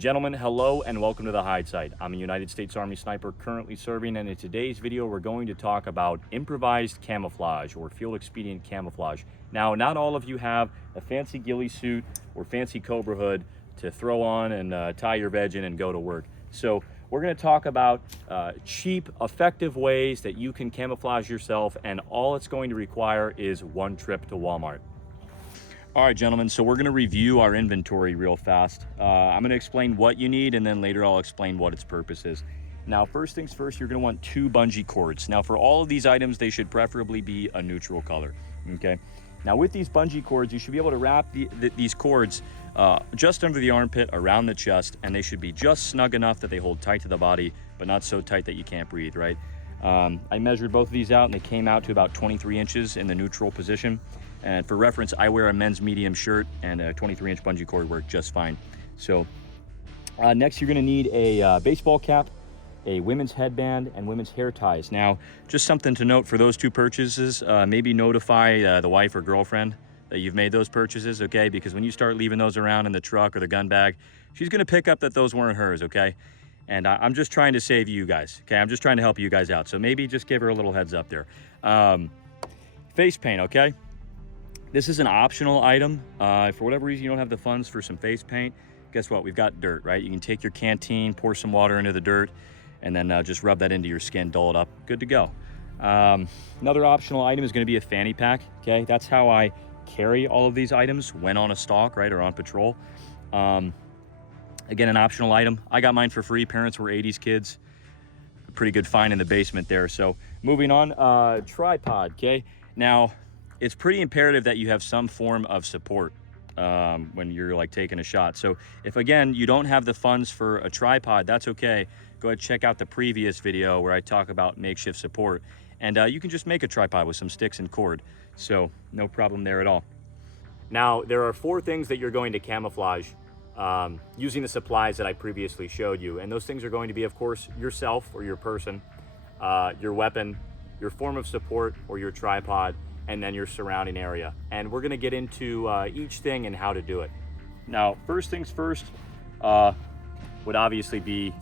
Gentlemen, hello and welcome to the Hide Site. I'm a United States Army sniper currently serving, and in today's video we're going to talk about improvised camouflage or field expedient camouflage. Now, not all of you have a fancy ghillie suit or fancy cobra hood to throw on and tie your veg in and go to work. So we're going to talk about cheap, effective ways that you can camouflage yourself, and all it's going to require is one trip to Walmart. All right, gentlemen, so we're gonna review our inventory real fast. I'm gonna explain what you need, and then later I'll explain what its purpose is. Now, first things first, you're gonna want 2 bungee cords. Now, for all of these items, they should preferably be a neutral color, okay? Now, with these bungee cords, you should be able to wrap these cords just under the armpit, around the chest, and they should be just snug enough that they hold tight to the body, but not so tight that you can't breathe, right? I measured both of these out, and they came out to about 23 inches in the neutral position. And for reference, I wear a men's medium shirt, and a 23-inch bungee cord work just fine. So next, you're gonna need a baseball cap, a women's headband, and women's hair ties. Now, just something to note for those 2 purchases, maybe notify the wife or girlfriend that you've made those purchases, okay? Because when you start leaving those around in the truck or the gun bag, she's gonna pick up that those weren't hers, okay? And I'm just trying to save you guys, okay? I'm just trying to help you guys out. So maybe just give her a little heads up there. Face paint, okay? This is an optional item. If for whatever reason you don't have the funds for some face paint, guess what? We've got dirt, right? You can take your canteen, pour some water into the dirt, and then just rub that into your skin, dull it up, good to go. Another optional item is gonna be a fanny pack, okay? That's how I carry all of these items when on a stalk, right, or on patrol. Again, an optional item. I got mine for free. Parents were 80s kids. A pretty good find in the basement there. So moving on, tripod, okay? Now, it's pretty imperative that you have some form of support when you're like taking a shot. So if, again, you don't have the funds for a tripod, that's okay. Go ahead and check out the previous video where I talk about makeshift support. And you can just make a tripod with some sticks and cord. So no problem there at all. Now, there are 4 things that you're going to camouflage using the supplies that I previously showed you. And those things are going to be, of course, yourself or your person, your weapon, your form of support or your tripod, and then your surrounding area. And we're gonna get into each thing and how to do it. Now, first things first would obviously be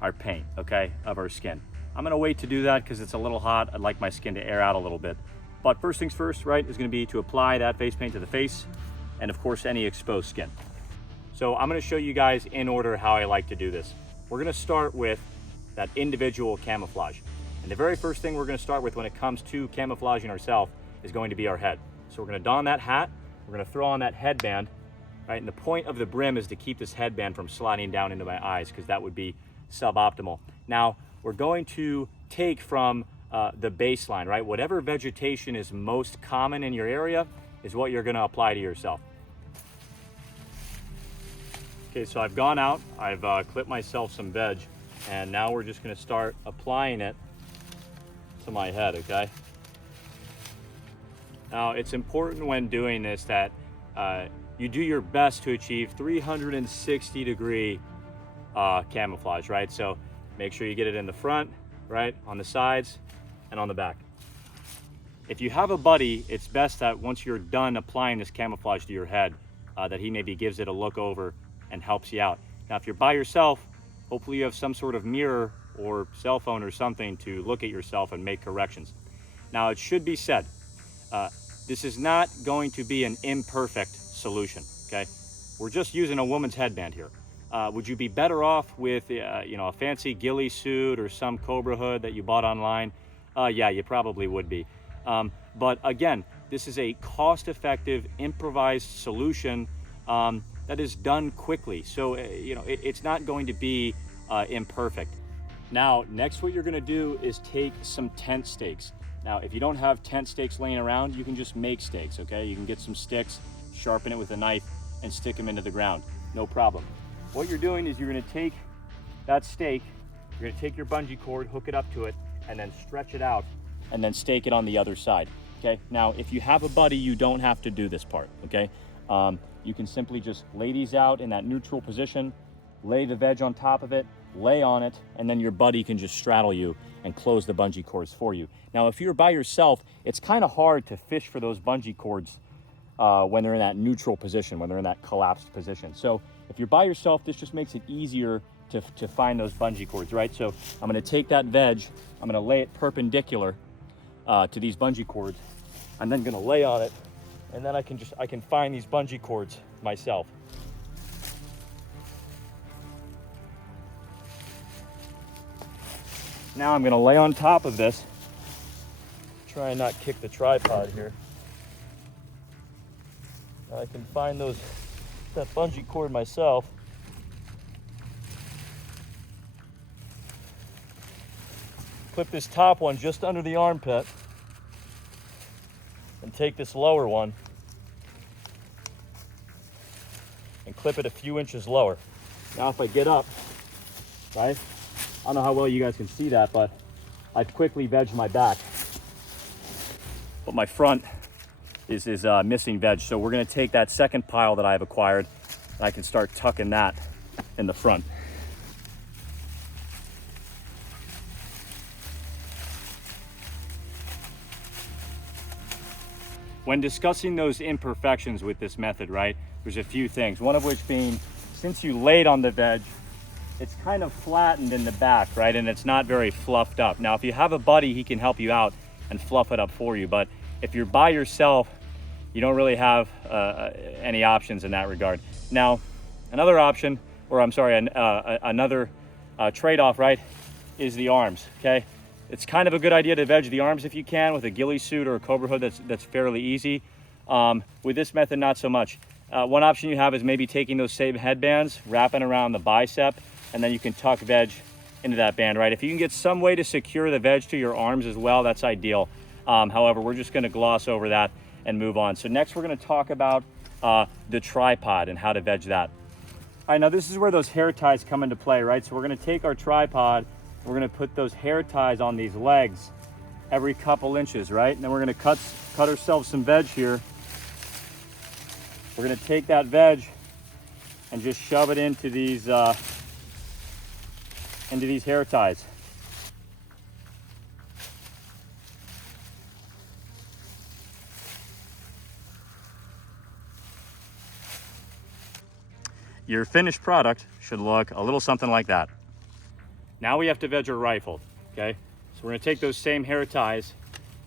our paint, okay, of our skin. I'm gonna wait to do that because it's a little hot. I'd like my skin to air out a little bit. But first things first, right, is gonna be to apply that face paint to the face and, of course, any exposed skin. So I'm gonna show you guys in order how I like to do this. We're gonna start with that individual camouflage. And the very first thing we're gonna start with when it comes to camouflaging ourselves is going to be our head. So we're gonna don that hat, we're gonna throw on that headband, right? And the point of the brim is to keep this headband from sliding down into my eyes, because that would be suboptimal. Now, we're going to take from the baseline, right? Whatever vegetation is most common in your area is what you're gonna apply to yourself. Okay, so I've gone out, I've clipped myself some veg, and now we're just gonna start applying it to my head, okay? Now, it's important when doing this that you do your best to achieve 360-degree camouflage, right? So make sure you get it in the front, right, on the sides, and on the back. If you have a buddy, it's best that once you're done applying this camouflage to your head, that he maybe gives it a look over and helps you out. Now, if you're by yourself, hopefully you have some sort of mirror or cell phone or something to look at yourself and make corrections. Now, it should be said, this is not going to be an imperfect solution, okay? We're just using a woman's headband here. Would you be better off with, you know, a fancy ghillie suit or some cobra hood that you bought online? Yeah, you probably would be. But again, this is a cost-effective, improvised solution that is done quickly. So, you know, it's not going to be imperfect. Now, next what you're gonna do is take some tent stakes. Now, if you don't have tent stakes laying around, you can just make stakes, okay? You can get some sticks, sharpen it with a knife, and stick them into the ground, no problem. What you're doing is you're gonna take that stake, you're gonna take your bungee cord, hook it up to it, and then stretch it out, and then stake it on the other side, okay? Now, if you have a buddy, you don't have to do this part, okay? You can simply just lay these out in that neutral position, lay the veg on top of it, lay on it, and then your buddy can just straddle you and close the bungee cords for you. Now, if you're by yourself, it's kind of hard to fish for those bungee cords when they're in that neutral position, when they're in that collapsed position. So If you're by yourself, this just makes it easier to find those bungee cords, right? So I'm gonna take that veg, I'm gonna lay it perpendicular to these bungee cords. I'm then gonna lay on it, and then I can find these bungee cords myself. Now I'm gonna lay on top of this, try and not kick the tripod here. I can find that bungee cord myself. Clip this top one just under the armpit and take this lower one and clip it a few inches lower. Now if I get up, right? I don't know how well you guys can see that, but I've quickly vegged my back. But my front is missing veg. So we're gonna take that second pile that I've acquired and I can start tucking that in the front. When discussing those imperfections with this method, right, there's a few things. One of which being, since you laid on the veg, it's kind of flattened in the back, right? And it's not very fluffed up. Now, if you have a buddy, he can help you out and fluff it up for you. But if you're by yourself, you don't really have any options in that regard. Now, another option, or I'm sorry, another trade-off, right, is the arms, okay? It's kind of a good idea to veg the arms if you can with a ghillie suit or a cobra hood that's fairly easy. With this method, not so much. One option you have is maybe taking those same headbands, wrapping around the bicep, and then you can tuck veg into that band, right? If you can get some way to secure the veg to your arms as well, that's ideal. However, we're just gonna gloss over that and move on. So next we're gonna talk about the tripod and how to veg that. All right, now this is where those hair ties come into play, right? So we're gonna take our tripod, we're gonna put those hair ties on these legs every couple inches, right? And then we're gonna cut ourselves some veg here. We're gonna take that veg and just shove it into these hair ties. Your finished product should look a little something like that. Now we have to veg our rifle, okay? So we're gonna take those same hair ties,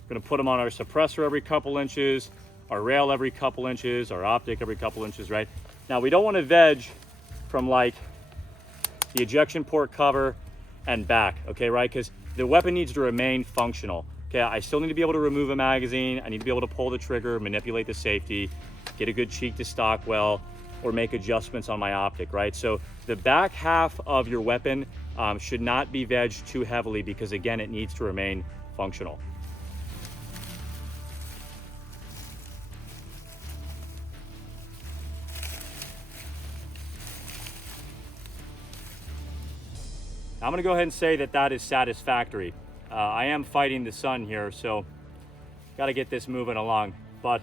we're gonna put them on our suppressor every couple inches, our rail every couple inches, our optic every couple inches, right? Now we don't wanna veg from like the ejection port cover and back, okay, right? Because the weapon needs to remain functional, okay? I still need to be able to remove a magazine, I need to be able to pull the trigger, manipulate the safety, get a good cheek to stock well, or make adjustments on my optic, right? So the back half of your weapon should not be vegged too heavily because again, it needs to remain functional. I'm gonna go ahead and say that is satisfactory. I am fighting the sun here, so gotta get this moving along, but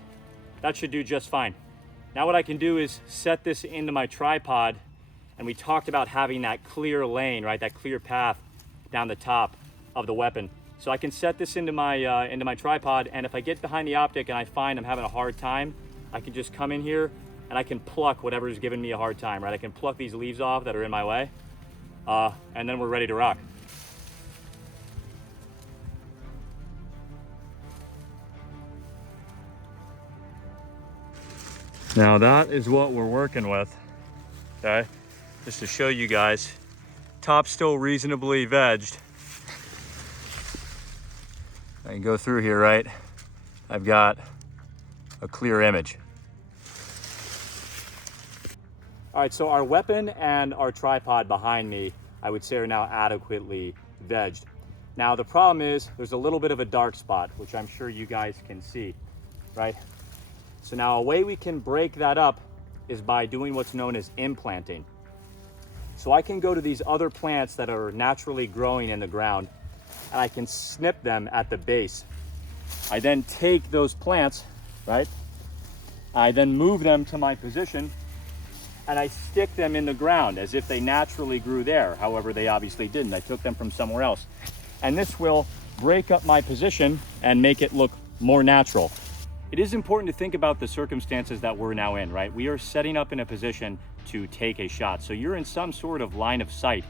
that should do just fine. Now what I can do is set this into my tripod, and we talked about having that clear lane, right? That clear path down the top of the weapon. So I can set this into my tripod, and if I get behind the optic and I find I'm having a hard time, I can just come in here and I can pluck whatever's giving me a hard time, right? I can pluck these leaves off that are in my way, and then we're ready to rock. Now that is what we're working with, okay? Just to show you guys, top's still reasonably vegged. I can go through here, right? I've got a clear image. All right, so our weapon and our tripod behind me, I would say are now adequately vegged. Now the problem is there's a little bit of a dark spot, which I'm sure you guys can see, right? So now a way we can break that up is by doing what's known as implanting. So I can go to these other plants that are naturally growing in the ground and I can snip them at the base. I then take those plants, right? I then move them to my position and I stick them in the ground as if they naturally grew there. However, they obviously didn't. I took them from somewhere else. And this will break up my position and make it look more natural. It is important to think about the circumstances that we're now in, right? We are setting up in a position to take a shot. So you're in some sort of line of sight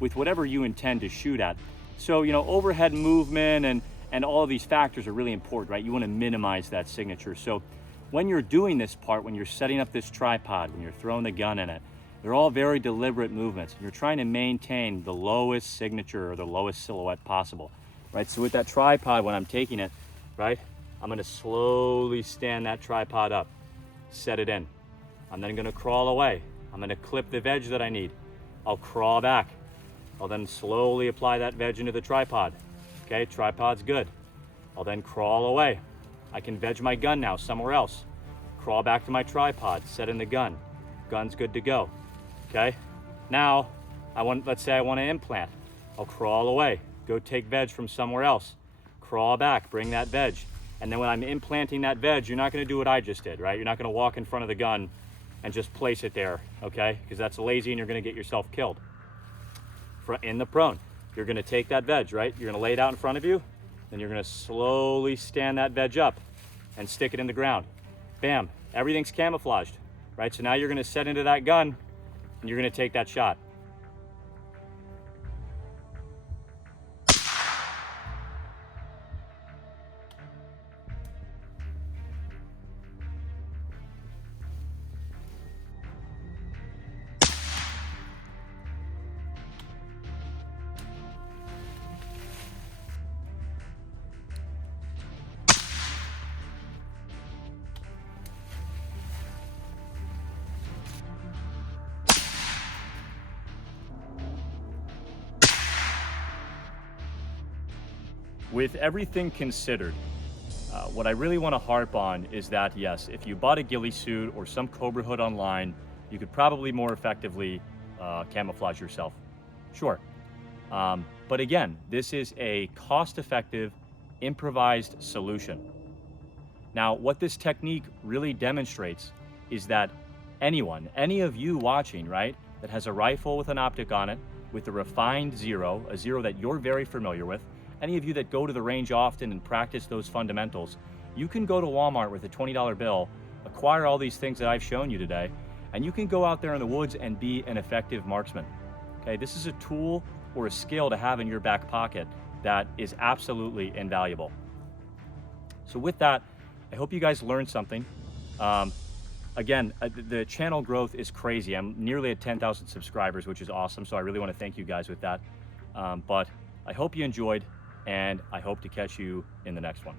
with whatever you intend to shoot at. So, you know, overhead movement and all of these factors are really important, right? You want to minimize that signature. So when you're doing this part, when you're setting up this tripod, when you're throwing the gun in it, they're all very deliberate movements. You're trying to maintain the lowest signature or the lowest silhouette possible, right? So with that tripod, when I'm taking it, right, I'm gonna slowly stand that tripod up, set it in. I'm then gonna crawl away. I'm gonna clip the veg that I need. I'll crawl back. I'll then slowly apply that veg into the tripod. Okay, tripod's good. I'll then crawl away. I can veg my gun now somewhere else. Crawl back to my tripod, set in the gun. Gun's good to go. Okay, now let's say I want to implant. I'll crawl away, go take veg from somewhere else, crawl back, bring that veg. And then when I'm implanting that veg, you're not going to do what I just did, right? You're not going to walk in front of the gun and just place it there, okay? Because that's lazy and you're going to get yourself killed. In the prone, you're going to take that veg, right? You're going to lay it out in front of you, then you're going to slowly stand that veg up and stick it in the ground. Bam, everything's camouflaged, right? So now you're going to set into that gun and you're going to take that shot. With everything considered, what I really want to harp on is that, yes, if you bought a ghillie suit or some Cobra hood online, you could probably more effectively camouflage yourself. Sure. But again, this is a cost-effective, improvised solution. Now, what this technique really demonstrates is that anyone, any of you watching, right, that has a rifle with an optic on it, with a refined zero, a zero that you're very familiar with, any of you that go to the range often and practice those fundamentals, you can go to Walmart with a $20 bill, acquire all these things that I've shown you today, and you can go out there in the woods and be an effective marksman. Okay, this is a tool or a skill to have in your back pocket that is absolutely invaluable. So with that, I hope you guys learned something. Again, the channel growth is crazy. I'm nearly at 10,000 subscribers, which is awesome. So I really want to thank you guys with that. But I hope you enjoyed, and I hope to catch you in the next one.